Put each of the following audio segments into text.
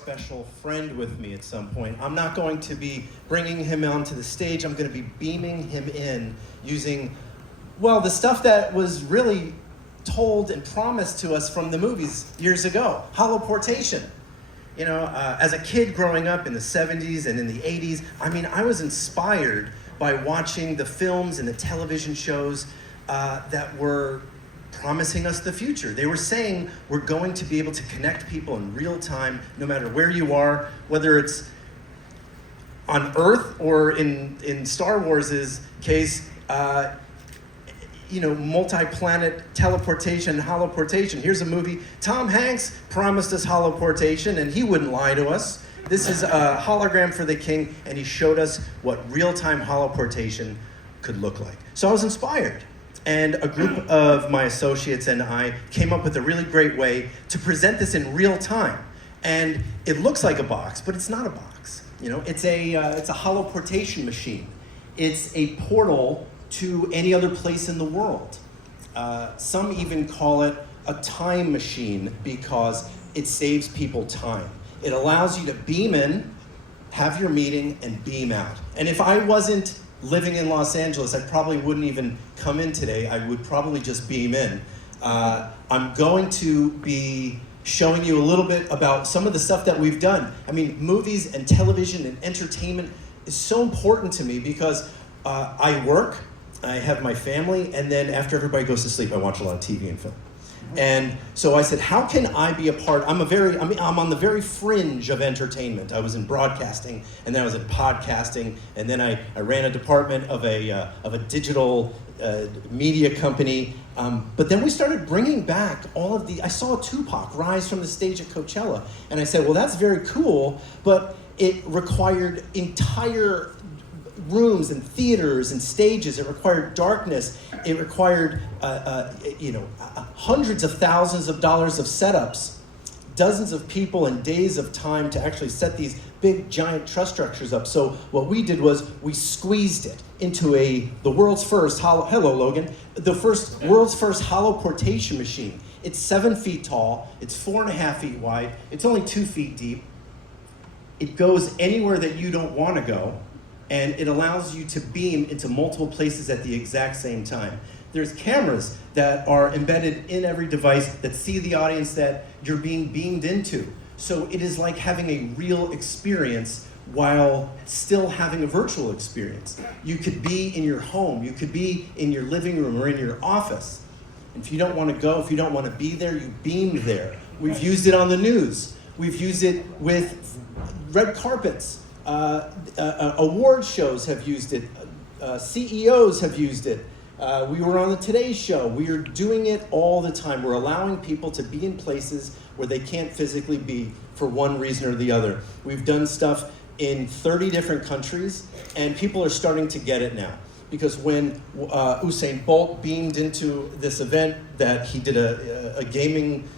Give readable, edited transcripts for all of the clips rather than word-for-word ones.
special friend with me at some point. I'm not going to be bringing him onto the stage. I'm going to be beaming him in using, well, the stuff that was really told and promised to us from the movies years ago, holoportation. You know, as a kid growing up in the 70s and in the 80s, I was inspired by watching the films and the television shows that were promising us the future. They were saying we're going to be able to connect people in real time, no matter where you are, whether it's on Earth or in Star Wars' case, multi-planet teleportation, holoportation. Here's a movie. Tom Hanks promised us holoportation, and he wouldn't lie to us. This is a hologram for the king, and he showed us what real-time holoportation could look like. So I was inspired. And a group of my associates and I came up with a really great way to present this in real time. And it looks like a box, but it's not a box. You know, it's a holoportation machine. It's a portal to any other place in the world. Some even call it a time machine because it saves people time. It allows you to beam in, have your meeting, and beam out. And if I wasn't living in Los Angeles, I probably wouldn't even come in today. I would probably just beam in. I'm going to be showing you a little bit about some of the stuff that we've done. Movies and television and entertainment is so important to me because I work, I have my family, and then after everybody goes to sleep, I watch a lot of TV and film. And so I said, how can I be a part? I'm on the very fringe of entertainment. I was in broadcasting, and then I was in podcasting, and then I ran a department of a digital media company. But then we started bringing back I saw Tupac rise from the stage at Coachella, and I said, well, that's very cool, but it required entire rooms and theaters and stages. It required darkness. It required, hundreds of thousands of dollars of setups, dozens of people and days of time to actually set these big, giant truss structures up. So what we did was we squeezed it into the world's first world's first holoportation machine. It's 7 feet tall. It's 4.5 feet wide. It's only 2 feet deep. It goes anywhere that you don't want to go. And it allows you to beam into multiple places at the exact same time. There's cameras that are embedded in every device that see the audience that you're being beamed into. So it is like having a real experience while still having a virtual experience. You could be in your home, you could be in your living room or in your office. And if you don't want to go, if you don't want to be there, you beam there. We've used it on the news. We've used it with red carpets. Award shows have used it. CEOs have used it. We were on the Today Show. We are doing it all the time. We're allowing people to be in places where they can't physically be for one reason or the other. We've done stuff in 30 different countries, and people are starting to get it now. Because when Usain Bolt beamed into this event that he did a gaming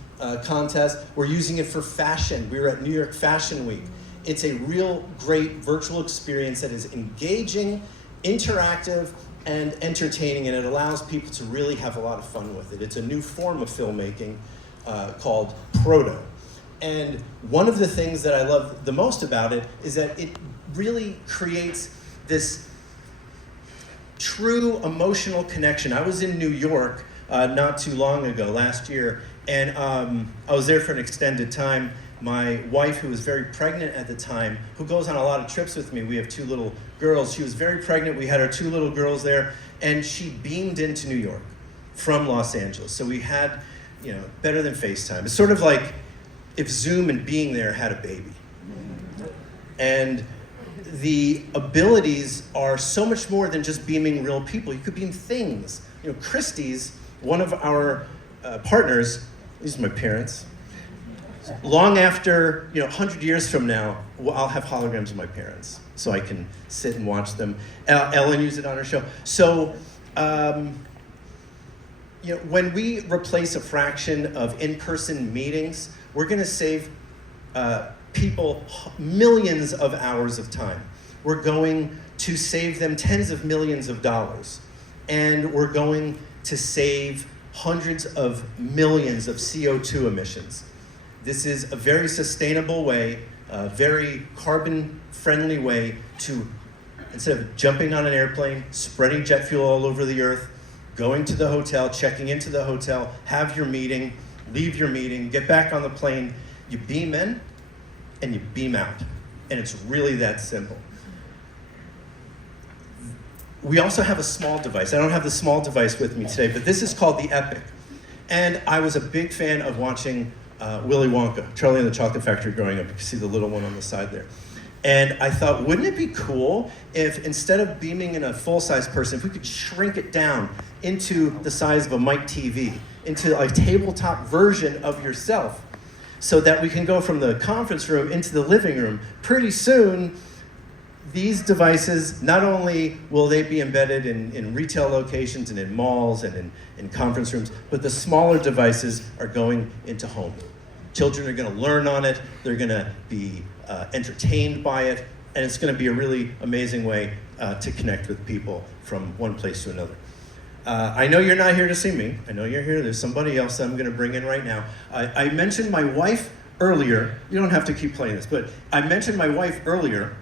contest, we're using it for fashion. We were at New York Fashion Week. It's a real great virtual experience that is engaging, interactive, and entertaining, and it allows people to really have a lot of fun with it. It's a new form of filmmaking called Proto. And one of the things that I love the most about it is that it really creates this true emotional connection. I was in New York not too long ago, last year, and I was there for an extended time. My wife, who was very pregnant at the time, who goes on a lot of trips with me, we have 2 little girls. She was very pregnant. We had our 2 little girls there, and she beamed into New York from Los Angeles. So we had, better than FaceTime. It's sort of like if Zoom and being there had a baby. And the abilities are so much more than just beaming real people. You could beam things. Christie's, one of our partners, these are my parents. Long after, 100 years from now, I'll have holograms of my parents, so I can sit and watch them. Ellen used it on her show. So, when we replace a fraction of in-person meetings, we're going to save people millions of hours of time. We're going to save them tens of millions of dollars, and we're going to save hundreds of millions of CO2 emissions. This is a very sustainable way, a very carbon-friendly way to, instead of jumping on an airplane, spreading jet fuel all over the earth, going to the hotel, checking into the hotel, have your meeting, leave your meeting, get back on the plane, you beam in and you beam out. And it's really that simple. We also have a small device. I don't have the small device with me today, but this is called the Epic. And I was a big fan of watching Willy Wonka, Charlie and the Chocolate Factory growing up. You can see the little one on the side there. And I thought, wouldn't it be cool if instead of beaming in a full-size person, if we could shrink it down into the size of a Mike TV, into a tabletop version of yourself, so that we can go from the conference room into the living room. Pretty soon, these devices, not only will they be embedded in retail locations and in malls and in conference rooms, but the smaller devices are going into home. Children are going to learn on it, they're going to be entertained by it, and it's going to be a really amazing way to connect with people from one place to another. I know you're not here to see me. I know you're here. There's somebody else that I'm going to bring in right now. I mentioned my wife earlier. You don't have to keep playing this, but I mentioned my wife earlier.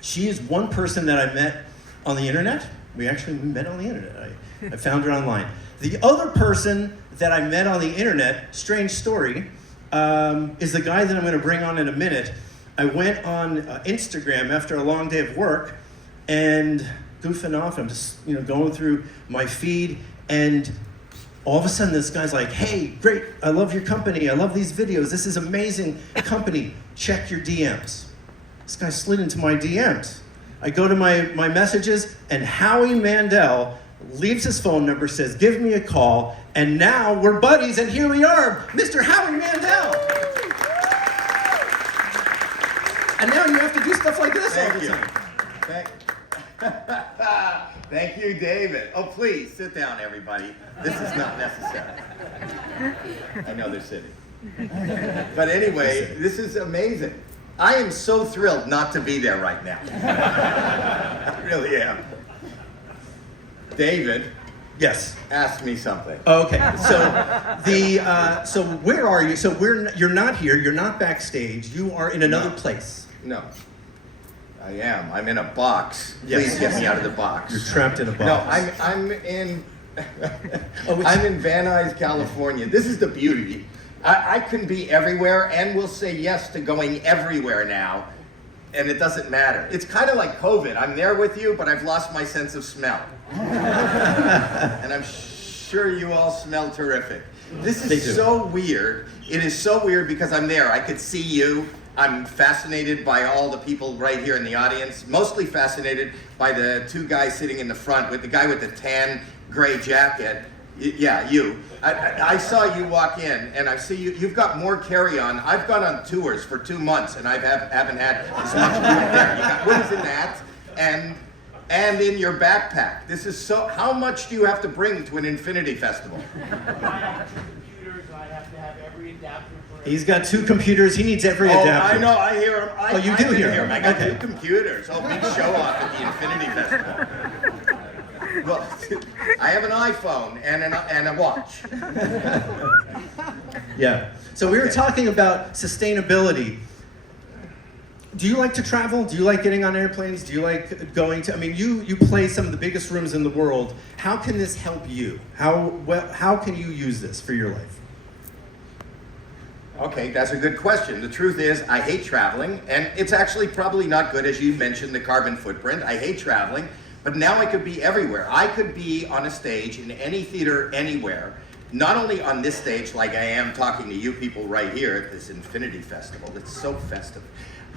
She is one person that I met on the internet. We actually met on the internet. I found her online. The other person that I met on the internet, strange story, is the guy that I'm going to bring on in a minute. I went on Instagram after a long day of work and goofing off. I'm just going through my feed, and all of a sudden this guy's like, "Hey, great, I love your company. I love these videos. This is amazing company. Check your DMs." This guy slid into my DMs. I go to my messages, and Howie Mandel leaves his phone number, says, "Give me a call," and now we're buddies, and here we are, Mr. Howie Mandel. And now you have to do stuff like this all the time. Thank you, David. Oh, please, sit down, everybody. This is not necessary. I know they're sitting. But anyway, this is amazing. I am so thrilled not to be there right now. I really am. David, Yes. ask me something. Okay. So where are you? So you're not here. You're not backstage. You are in another place. No. I am. I'm in a box. Yes. Please get me out of the box. You're trapped in a box. No, I'm in I'm in Van Nuys, California. This is the beauty. I can be everywhere, and will say yes to going everywhere now, and it doesn't matter. It's kind of like COVID. I'm there with you, but I've lost my sense of smell. And I'm sure you all smell terrific. This is so weird. It is so weird because I'm there. I could see you. I'm fascinated by all the people right here in the audience, mostly fascinated by the two guys sitting in the front, with the guy with the tan gray jacket. Yeah, you. I saw you walk in, and I see you've got more carry-on. I've gone on tours for 2 months, and I haven't had as much food there. You got, what is in that? And in your backpack. This is so, how much do you have to bring to an Infinity Festival? I have 2 computers, I have to have every adapter for He's got 2 computers. He needs every adapter. I know, I hear him. Oh, you do hear him. I got Okay. 2 computers. Oh, big show off at the Infinity Festival. Well, I have an iPhone and a watch. Yeah. So we were talking about sustainability. Do you like to travel? Do you like getting on airplanes? Do you like going to, I mean, you play some of the biggest rooms in the world. How can this help you? How can you use this for your life? Okay, that's a good question. The truth is, I hate traveling, and it's actually probably not good, as you mentioned, the carbon footprint. I hate traveling, but now I could be everywhere. I could be on a stage in any theater, anywhere. Not only on this stage, like I am talking to you people right here at this Infinity Festival. It's so festive.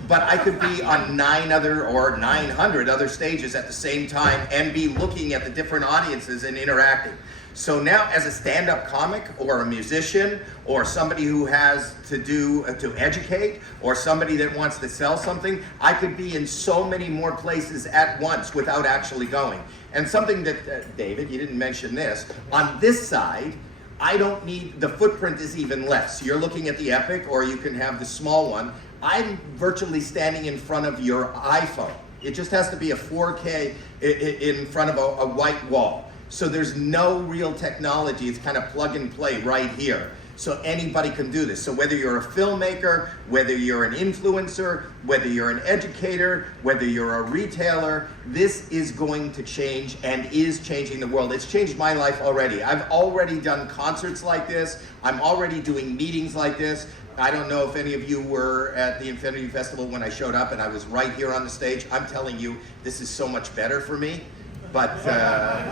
But I could be on 900 other stages at the same time and be looking at the different audiences and interacting. So now, as a stand-up comic or a musician or somebody who has to educate or somebody that wants to sell something, I could be in so many more places at once without actually going. And something that, David, you didn't mention this, on this side, I don't need, the footprint is even less. You're looking at the Epic, or you can have the small one. I'm virtually standing in front of your iPhone. It just has to be a 4K in front of a white wall. So there's no real technology. It's kind of plug and play right here. So anybody can do this. So whether you're a filmmaker, whether you're an influencer, whether you're an educator, whether you're a retailer, this is going to change and is changing the world. It's changed my life already. I've already done concerts like this. I'm already doing meetings like this. I don't know if any of you were at the Infinity Festival when I showed up and I was right here on the stage. I'm telling you, this is so much better for me. But,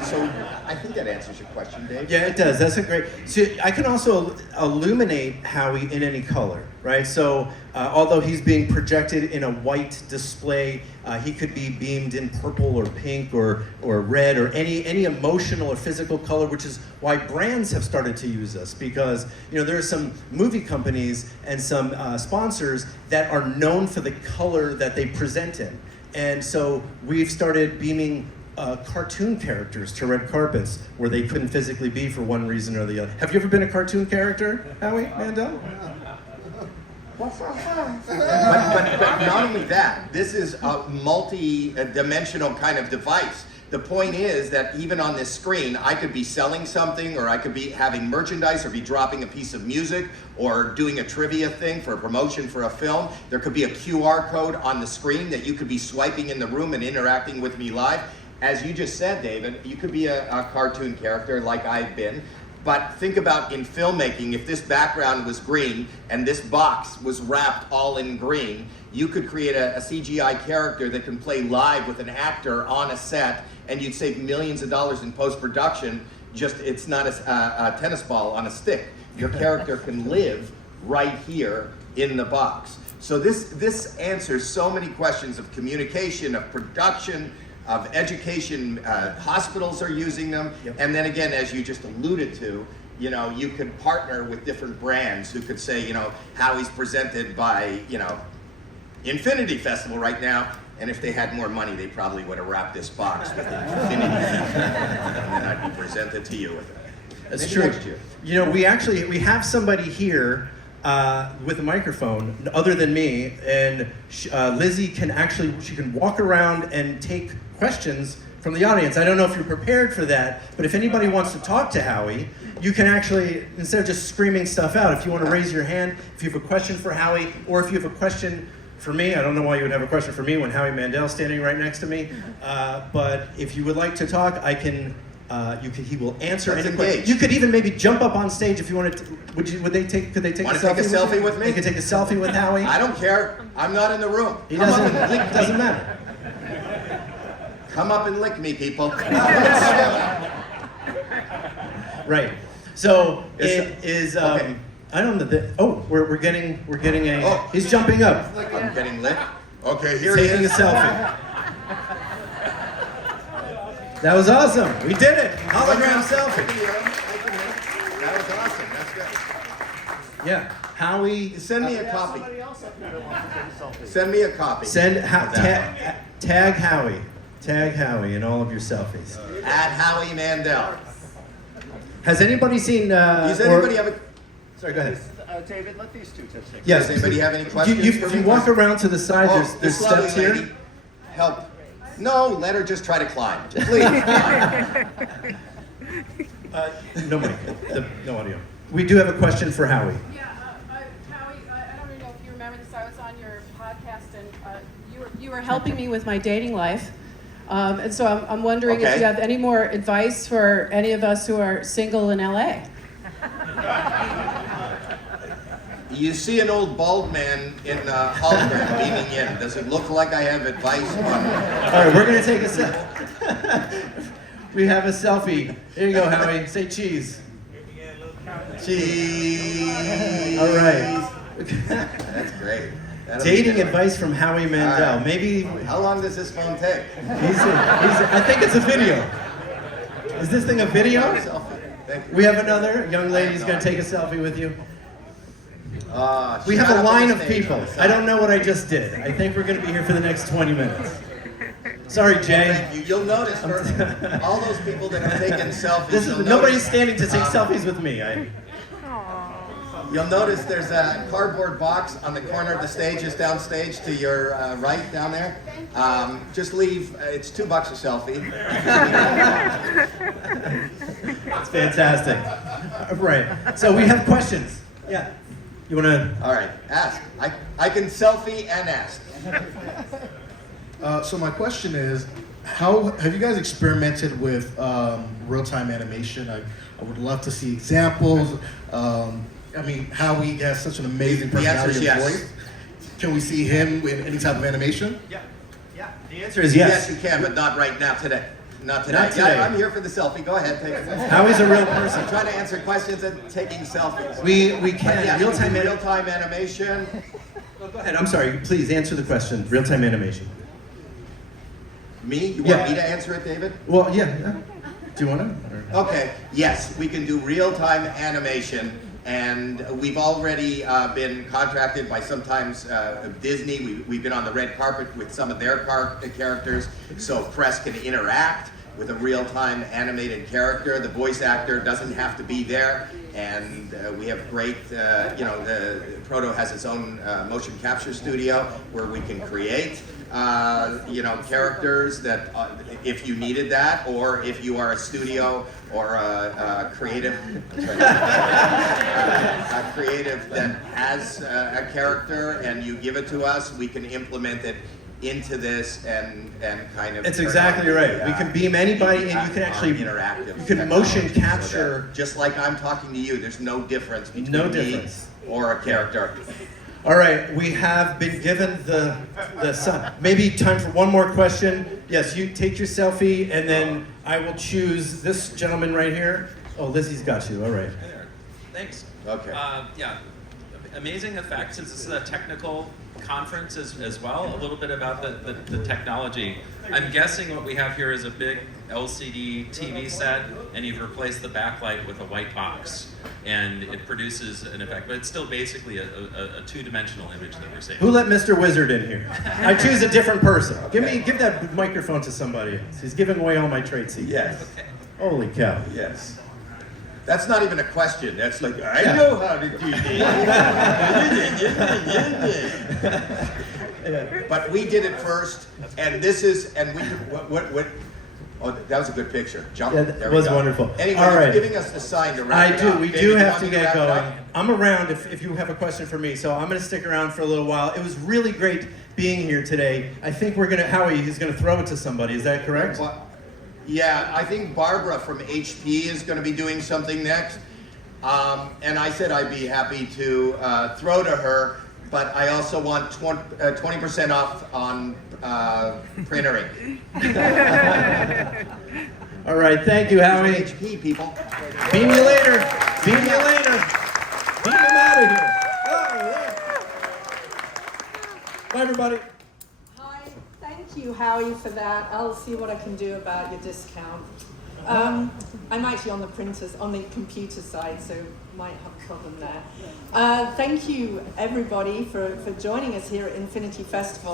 so I think that answers your question, Dave. Yeah, it does. That's a great. So I can also illuminate Howie in any color, right? So although he's being projected in a white display, he could be beamed in purple or pink or red or any emotional or physical color, which is why brands have started to use us, because there are some movie companies and some sponsors that are known for the color that they present in, and so we've started beaming cartoon characters to red carpets where they couldn't physically be for one reason or the other. Have you ever been a cartoon character, Howie Mandel? But not only that, this is a multi-dimensional kind of device. The point is that even on this screen, I could be selling something, or I could be having merchandise, or be dropping a piece of music, or doing a trivia thing for a promotion for a film. There could be a QR code on the screen that you could be swiping in the room and interacting with me live. As you just said, David, you could be a cartoon character like I've been, but think about in filmmaking, if this background was green and this box was wrapped all in green, you could create a CGI character that can play live with an actor on a set, and you'd save millions of dollars in post-production. Just, it's not a tennis ball on a stick. Your character can live right here in the box. So this answers so many questions of communication, of production, of education. Hospitals are using them. Yep. And then again, as you just alluded to, you could partner with different brands who could say, Howie's presented by, Infinity Festival right now. And if they had more money, they probably would have wrapped this box with Infinity. And then I'd be presented to you with it. That's Maybe true. next year. We have somebody here with a microphone other than me, and Lizzie she can walk around and take questions from the audience. I don't know if you're prepared for that, but if anybody wants to talk to Howie, you can actually, instead of just screaming stuff out, if you want to raise your hand, if you have a question for Howie, or if you have a question for me. I don't know why you would have a question for me when Howie Mandel's standing right next to me, but if you would like to talk, I can. He will answer any question. You could even maybe jump up on stage if you wanted to. Could they take a selfie with me? They could take a selfie with Howie. I don't care. I'm not in the room. He doesn't matter. Come up and lick me, people. Right. So It's- it is. okay. I don't know. We're getting a. Oh. He's jumping up. I'm getting licked. Okay, here he Taking a is. selfie. That was awesome. We did it. Hologram selfie. That was awesome. That's good. Yeah. Howie. Send me a copy. Somebody else up here that wants to take a selfie. Send me a copy. Tag Howie. Tag Howie in all of your selfies. At Howie Mandel. Has anybody seen? Does anybody have a? Sorry, go ahead. David, let these two just take Yes. Does anybody have any questions If for you me? walk around to the side, there's this lovely steps here. lady. Help. No, let her just try to climb. Please. No mic. No audio. We do have a question for Howie. Yeah, Howie, I don't really know if you remember this. I was on your podcast, and you were helping me with my dating life. And so I'm wondering if Okay. you have any more advice for any of us who are single in LA. You see an old bald man in a hologram beaming in. Does it look like I have advice on? All right, we're gonna take a selfie. We have a selfie. Here you go, Howie. Say cheese. Cheese. All right. That's great. That'll be Dating good. advice from Howie Mandel. All right. Maybe How long does this phone take? I think it's a video. Is this thing a video? Selfie. Thank you. We have another young lady who's gonna take a selfie with you. She We have got a up on line the of stage people. on the side. I don't know what I just did. I think we're gonna be here for the next 20 minutes. Sorry, Jay. Thank you. You'll notice for all those people that have taken selfies. you'll Nobody's notice, standing to take selfies with me. You'll notice there's a cardboard box on the corner of the stage, just downstage to your right down there. Just leave. It's $2 a selfie. It's fantastic. Right. So we have questions. Yeah. You want to? All right, ask. I can selfie and ask. So my question is, how have you guys experimented with real-time animation? I would love to see examples. I mean, Howie has such an amazing The answer personality is and yes. voice. Can we see him in any type of animation? Yeah. Yeah. The answer is yes. Yes, you can, but not right now, today. Not today. Not today. Yeah, I'm here for the selfie. Go ahead, take it. Howie's a real person. I'm trying to answer questions and taking selfies. We But can. yes, Real-time animation. Go ahead. I'm sorry. Please answer the question. Real-time animation. Me? You Yeah. want me to answer it, David? Well, yeah. Do you want to? Okay, yes, we can do real-time animation, and we've already been contracted by sometimes Disney. We've been on the red carpet with some of their characters, so press can interact with a real-time animated character. The voice actor doesn't have to be there, and we have great, the Proto has its own motion capture studio where we can create characters that, if you needed that, or if you are a studio or a creative, a creative that has a character and you give it to us, we can implement it into this and kind of. It's exactly right. We can beam anybody, and you can actually interactive. You can motion technology, so capture. that just like I'm talking to you, there's no difference between No me difference. or a character. All right, we have been given the sun. Maybe time for one more question. Yes, you take your selfie, and then I will choose this gentleman right here. Oh, Lizzie's got you. All right. Hi there. Thanks. Okay. Yeah, amazing effect. Since this is a technical conference as well, a little bit about the technology. I'm guessing what we have here is a big LCD TV set, and you've replaced the backlight with a white box, and it produces an effect, but it's still basically a two-dimensional image that we're seeing. Who let Mr. Wizard in here? I choose a different person. Give that microphone to somebody else. He's giving away all my trade secrets. Yes. Okay. Holy cow. Yes. That's not even a question. That's like, I Yeah. know how to do this. But we did it first, and this is, and we, what, oh, that was a good picture. Jump. Yeah, There that we was go. wonderful. Anyway, All you're right. giving us the sign to wrap I it do. up. We David, do you have want to me get wrap it going. up? I'm around if you have a question for me, so I'm going to stick around for a little while. It was really great being here today. I think Howie is going to throw it to somebody. Is that correct? Well, yeah, I think Barbara from HP is going to be doing something next. And I said I'd be happy to throw to her, but I also want 20% off on printering. All right. Thank you, Howie. HP people. Beam you later. Beam you later. Beam him out of here. Oh, yeah. Bye, everybody. Hi, thank you, Howie, for that. I'll see what I can do about your discount. I'm actually on the computer side, so might have a problem there. Thank you, everybody, for joining us here at Infinity Festival.